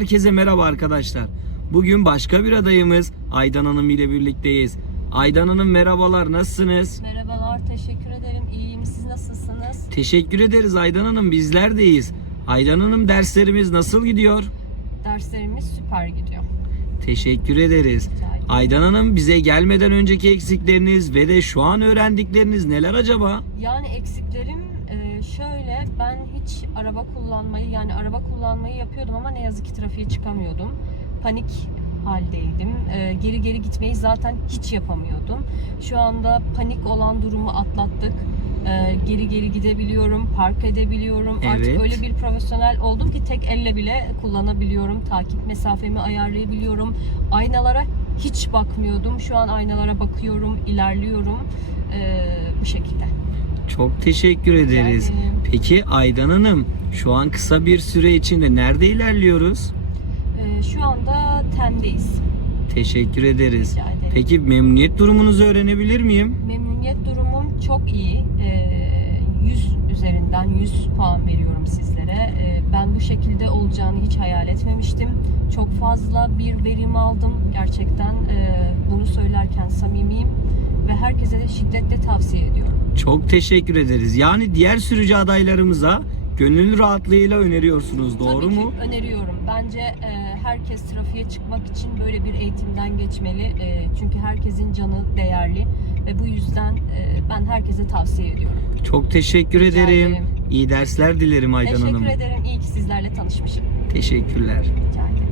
herkese merhaba arkadaşlar. Bugün başka bir adayımız Aydan Hanım ile birlikteyiz. Aydan Hanım merhabalar nasılsınız? Merhabalar, teşekkür ederim. İyiyim. Siz nasılsınız? Teşekkür ederiz Aydan Hanım bizler deyiz. Aydan Hanım derslerimiz nasıl gidiyor? Derslerimiz süper gidiyor. Teşekkür ederiz. Aydan Hanım bize gelmeden önceki eksikleriniz ve de şu an öğrendikleriniz neler acaba? Yani eksiklerim e, şöyle, ben hiç araba kullanmayı, yani araba kullanmayı yapıyordum ama ne yazık ki trafiğe çıkamıyordum. Panik haldeydim. E, Geri geri gitmeyi zaten hiç yapamıyordum. Şu anda panik olan durumu atlattık. E, Geri geri gidebiliyorum, park edebiliyorum. Evet. Artık öyle bir profesyonel oldum ki tek elle bile kullanabiliyorum. Takip mesafemi ayarlayabiliyorum. Aynalara hiç bakmıyordum. Şu an aynalara bakıyorum, ilerliyorum. E, bu şekilde. Çok teşekkür ederiz. ederim. Peki Aydan Hanım şu an kısa bir süre içinde nerede ilerliyoruz? Ee, şu anda TEM'deyiz. Teşekkür ederiz. Rica ederim. Peki memnuniyet durumunuzu öğrenebilir miyim? Memnuniyet durumum çok iyi. Ee, 100 üzerinden 100 puan veriyorum sizlere. Ee, ben bu şekilde olacağını hiç hayal etmemiştim. Çok fazla bir verim aldım. Gerçekten e, bunu söylerken samimiyim herkese de şiddetle tavsiye ediyorum. Çok teşekkür ederiz. Yani diğer sürücü adaylarımıza gönül rahatlığıyla öneriyorsunuz. Doğru Tabii mu? ki öneriyorum. Bence e, herkes trafiğe çıkmak için böyle bir eğitimden geçmeli. E, çünkü herkesin canı değerli ve bu yüzden e, ben herkese tavsiye ediyorum. Çok teşekkür Rica ederim. ederim. İyi dersler dilerim Aydan Teşekkür Hanım. ederim. İyi ki sizlerle tanışmışım. Teşekkürler. Rica ederim.